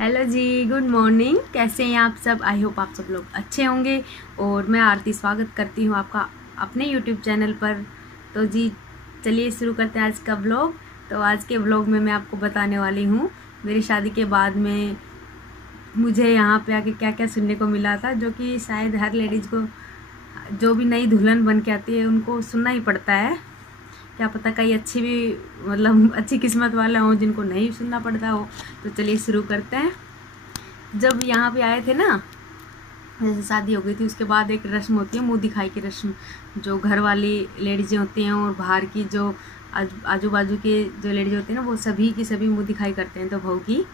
Hello जी, good morning. कैसे हैं आप सब? आई होप आप सब लोग अच्छे होंगे। और मैं आरती स्वागत करती हूँ आपका अपने यूट्यूब चैनल पर। तो जी चलिए शुरू करते हैं आज का व्लॉग। तो आज के व्लॉग में मैं आपको बताने वाली हूँ मेरी शादी के बाद में मुझे यहाँ पे आके क्या क्या सुनने को मिला था, जो कि शायद हर लेडीज़ को, जो भी नई दुल्हन बन के आती है, उनको सुनना ही पड़ता है। क्या पता कई अच्छी भी, मतलब अच्छी किस्मत वाले हों जिनको नहीं सुनना पड़ता हो। तो चलिए शुरू करते हैं। जब यहाँ पे आए थे ना, जैसे शादी हो गई थी, उसके बाद एक रस्म होती है मुंह दिखाई की रस्म, जो घर वाली लेडीज़ें होती हैं और बाहर की जो आजू बाजू के जो लेडीज़ होती हैं ना, वो सभी की सभी मुंह दिखाई करते हैं। तो बहू की,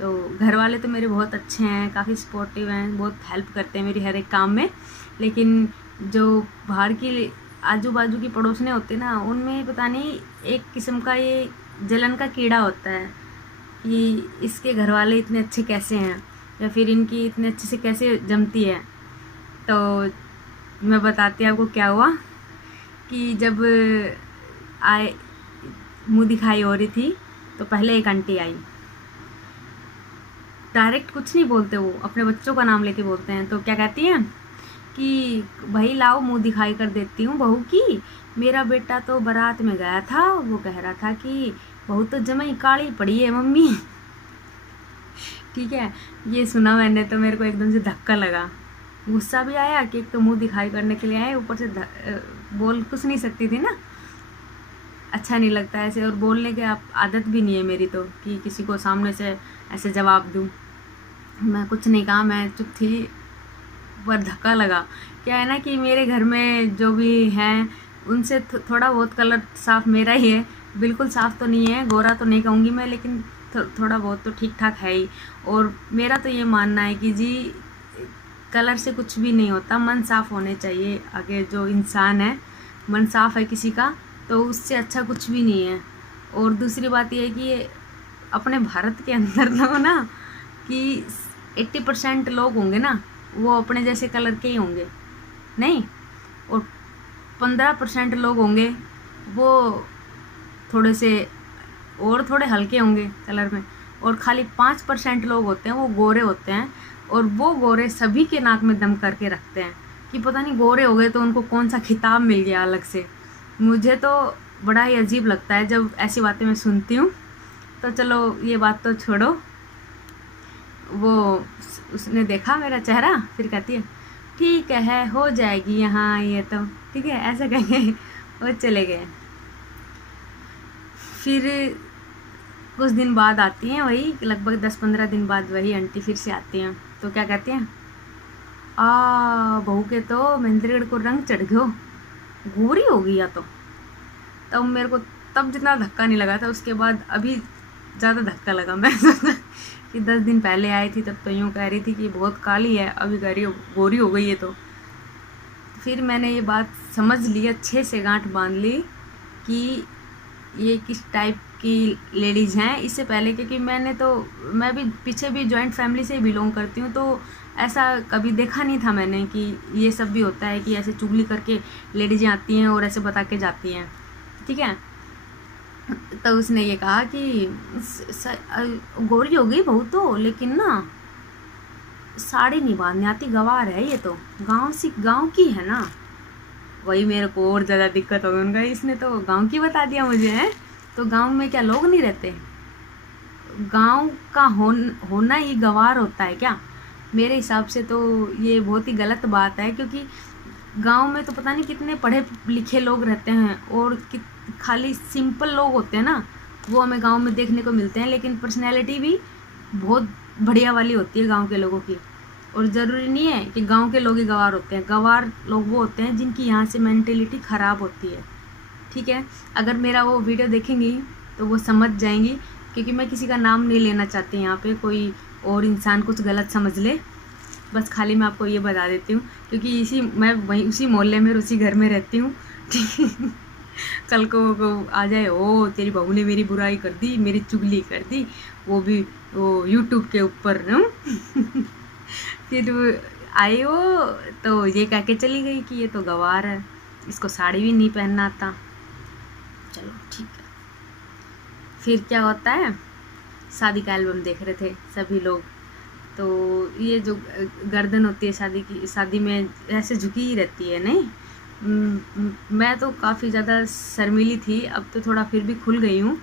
तो घर वाले तो मेरे बहुत अच्छे हैं, काफ़ी सपोर्टिव हैं, बहुत हेल्प करते हैं मेरी हर एक काम में। लेकिन जो बाहर की आजू बाजू की पड़ोसने होते ना, उनमें पता नहीं एक किस्म का ये जलन का कीड़ा होता है कि इसके घर वाले इतने अच्छे कैसे हैं, या फिर इनकी इतने अच्छे से कैसे जमती है। तो मैं बताती हूँ आपको क्या हुआ। कि जब आए, मुंह दिखाई हो रही थी, तो पहले एक आंटी आई। डायरेक्ट कुछ नहीं बोलते, वो अपने बच्चों का नाम लेके बोलते हैं। तो क्या कहती हैं कि भाई लाओ मुंह दिखाई कर देती हूँ बहू की। मेरा बेटा तो बारात में गया था, वो कह रहा था कि बहू तो जमाई काली पड़ी है मम्मी। ठीक है, ये सुना मैंने तो मेरे को एकदम से धक्का लगा। गुस्सा भी आया कि एक तो मुंह दिखाई करने के लिए आए, ऊपर से बोल कुछ नहीं सकती थी ना। अच्छा नहीं लगता ऐसे, और बोलने की आप आदत भी नहीं है मेरी तो, कि किसी को सामने से ऐसे जवाब दूँ। मैं कुछ नहीं कहा, मैं चुप थी, पर धक्का लगा। क्या है ना कि मेरे घर में जो भी हैं उनसे थोड़ा बहुत कलर साफ मेरा ही है। बिल्कुल साफ तो नहीं है, गोरा तो नहीं कहूँगी मैं, लेकिन थोड़ा बहुत तो ठीक ठाक है ही। और मेरा तो ये मानना है कि जी कलर से कुछ भी नहीं होता, मन साफ होने चाहिए। आगे जो इंसान है, मन साफ है किसी का, तो उससे अच्छा कुछ भी नहीं है। और दूसरी बात ये है कि अपने भारत के अंदर ना कि 80% लोग होंगे ना, वो अपने जैसे कलर के ही होंगे, नहीं। और 15% लोग होंगे, वो थोड़े से और थोड़े हल्के होंगे कलर में। और खाली 5% लोग होते हैं वो गोरे होते हैं, और वो गोरे सभी के नाक में दम करके रखते हैं कि पता नहीं गोरे हो गए तो उनको कौन सा खिताब मिल गया अलग से। मुझे तो बड़ा ही अजीब लगता है जब ऐसी बातें मैं सुनती हूँ। तो चलो ये बात तो छोड़ो। वो उसने देखा मेरा चेहरा, फिर कहती है ठीक है हो जाएगी यहाँ ये तो, ठीक है ऐसा कहेंगे। वो चले गए। फिर कुछ दिन बाद आती हैं, वही लगभग 10-15 दिन बाद वही आंटी फिर से आती हैं। तो क्या कहती हैं, बहू के तो महेंद्रगढ़ को रंग चढ़ गयो, गोरी हो गई या तो। तब मेरे को, तब जितना धक्का नहीं लगा था, उसके बाद अभी ज़्यादा धक्का लगा। मैं सोचा कि 10 दिन पहले आई थी तब तो यूँ कह रही थी कि बहुत काली है, अभी कह रही हो गोरी हो गई है। तो फिर मैंने ये बात समझ ली, अच्छे से गांठ बांध ली कि ये किस टाइप की लेडीज़ हैं। इससे पहले, क्योंकि मैं भी पीछे भी जॉइंट फैमिली से बिलोंग करती हूँ, तो ऐसा कभी देखा नहीं था मैंने कि ये सब भी होता है, कि ऐसे चुगली करके लेडीज़ें आती हैं और ऐसे बता के जाती हैं, ठीक है। तो उसने ये कहा कि गोरी हो गई बहू तो, लेकिन ना साड़ी नहीं बांधने आती, गंवार है ये तो, गांव की है ना। वही मेरे को और ज़्यादा दिक्कत हो गई। उनका इसने तो गांव की बता दिया मुझे, है तो गांव में क्या लोग नहीं रहते? गांव का होना ही गंवार होता है क्या? मेरे हिसाब से तो ये बहुत ही गलत बात है, क्योंकि गांव में तो पता नहीं कितने पढ़े लिखे लोग रहते हैं, और खाली सिंपल लोग होते हैं ना, वो हमें गांव में देखने को मिलते हैं। लेकिन पर्सनैलिटी भी बहुत बढ़िया वाली होती है गांव के लोगों की। और ज़रूरी नहीं है कि गांव के लोग ही गंवार होते हैं। गंवार लोग वो होते हैं जिनकी यहाँ से मेंटेलिटी ख़राब होती है, ठीक है। अगर मेरा वो वीडियो देखेंगी तो वो समझ जाएंगी, क्योंकि मैं किसी का नाम नहीं लेना चाहती यहाँ पे, कोई और इंसान कुछ गलत समझ ले। बस खाली मैं आपको ये बता देती हूँ, क्योंकि मैं वहीं उसी मोहल्ले में और उसी घर में रहती हूँ, ठीक है। कल को आ जाए, ओ तेरी बहू ने मेरी बुराई कर दी, मेरी चुगली कर दी, वो भी वो यूट्यूब के ऊपर। फिर आई वो, तो ये कह के चली गई कि ये तो गंवार है, इसको साड़ी भी नहीं पहनना आता। चलो ठीक है। फिर क्या होता है, शादी का एल्बम देख रहे थे सभी लोग। तो ये जो गर्दन होती है शादी में ऐसे झुकी ही रहती है, नहीं? मैं तो काफ़ी ज़्यादा शर्मीली थी, अब तो थोड़ा फिर भी खुल गई हूँ,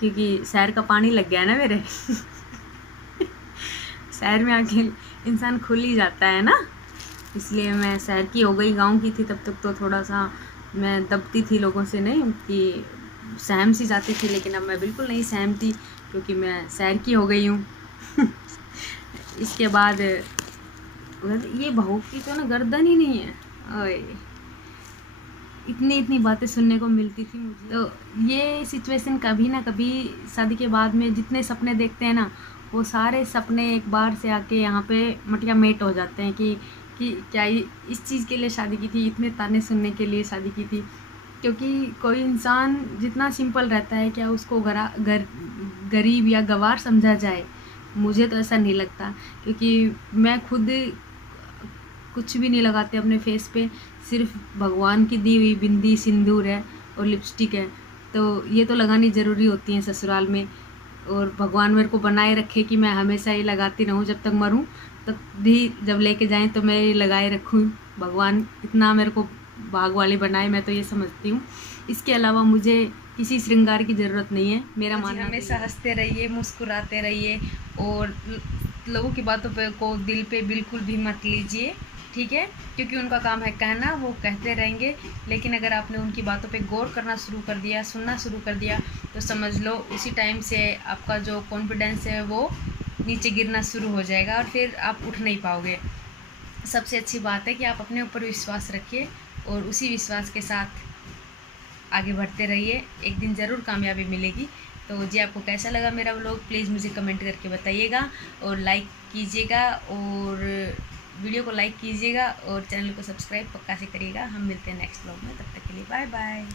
क्योंकि शहर का पानी लग गया ना मेरे। शहर में आके इंसान खुल ही जाता है ना, इसलिए मैं शहर की हो गई। गांव की थी तब तक तो थोड़ा सा मैं दबती थी लोगों से, नहीं कि सहम सी जाती थी, लेकिन अब मैं बिल्कुल नहीं सहमती, क्योंकि मैं शहर की हो गई हूँ। इसके बाद ये बहू की तो ना गर्दन ही नहीं है, ओए इतनी बातें सुनने को मिलती थी मुझे। तो ये सिचुएशन कभी ना कभी शादी के बाद में जितने सपने देखते हैं ना, वो सारे सपने एक बार से आके यहाँ पे मटिया मेट हो जाते हैं कि क्या इस चीज़ के लिए शादी की थी, इतने ताने सुनने के लिए शादी की थी। क्योंकि कोई इंसान जितना सिंपल रहता है, क्या उसको गरीब या गवार समझा जाए? मुझे तो ऐसा नहीं लगता, क्योंकि मैं खुद कुछ भी नहीं लगाती अपने फेस पे, सिर्फ भगवान की दी हुई बिंदी, सिंदूर है और लिपस्टिक है। तो ये तो लगानी ज़रूरी होती है ससुराल में, और भगवान मेरे को बनाए रखे कि मैं हमेशा ये लगाती रहूँ जब तक मरूँ, तब भी जब लेके जाएं तो मैं ये लगाए रखूँ। भगवान इतना मेरे को भाग वाली बनाए, मैं तो ये समझती हूँ। इसके अलावा मुझे किसी श्रृंगार की ज़रूरत नहीं है। मेरा मानना हमेशा हंसते रहिए, मुस्कुराते रहिए, और लोगों की बातों पे को दिल पे बिल्कुल भी मत लीजिए, ठीक है? क्योंकि उनका काम है कहना, वो कहते रहेंगे। लेकिन अगर आपने उनकी बातों पे गौर करना शुरू कर दिया, सुनना शुरू कर दिया, तो समझ लो उसी टाइम से आपका जो कॉन्फिडेंस है वो नीचे गिरना शुरू हो जाएगा, और फिर आप उठ नहीं पाओगे। सबसे अच्छी बात है कि आप अपने ऊपर विश्वास रखिए, और उसी विश्वास के साथ आगे बढ़ते रहिए, एक दिन ज़रूर कामयाबी मिलेगी। तो जी, आपको कैसा लगा मेरा व्लॉग, प्लीज़ मुझे कमेंट करके बताइएगा, और लाइक कीजिएगा, और वीडियो को लाइक कीजिएगा, और चैनल को सब्सक्राइब पक्का से करिएगा। हम मिलते हैं नेक्स्ट व्लॉग में, तब तक के लिए बाय बाय।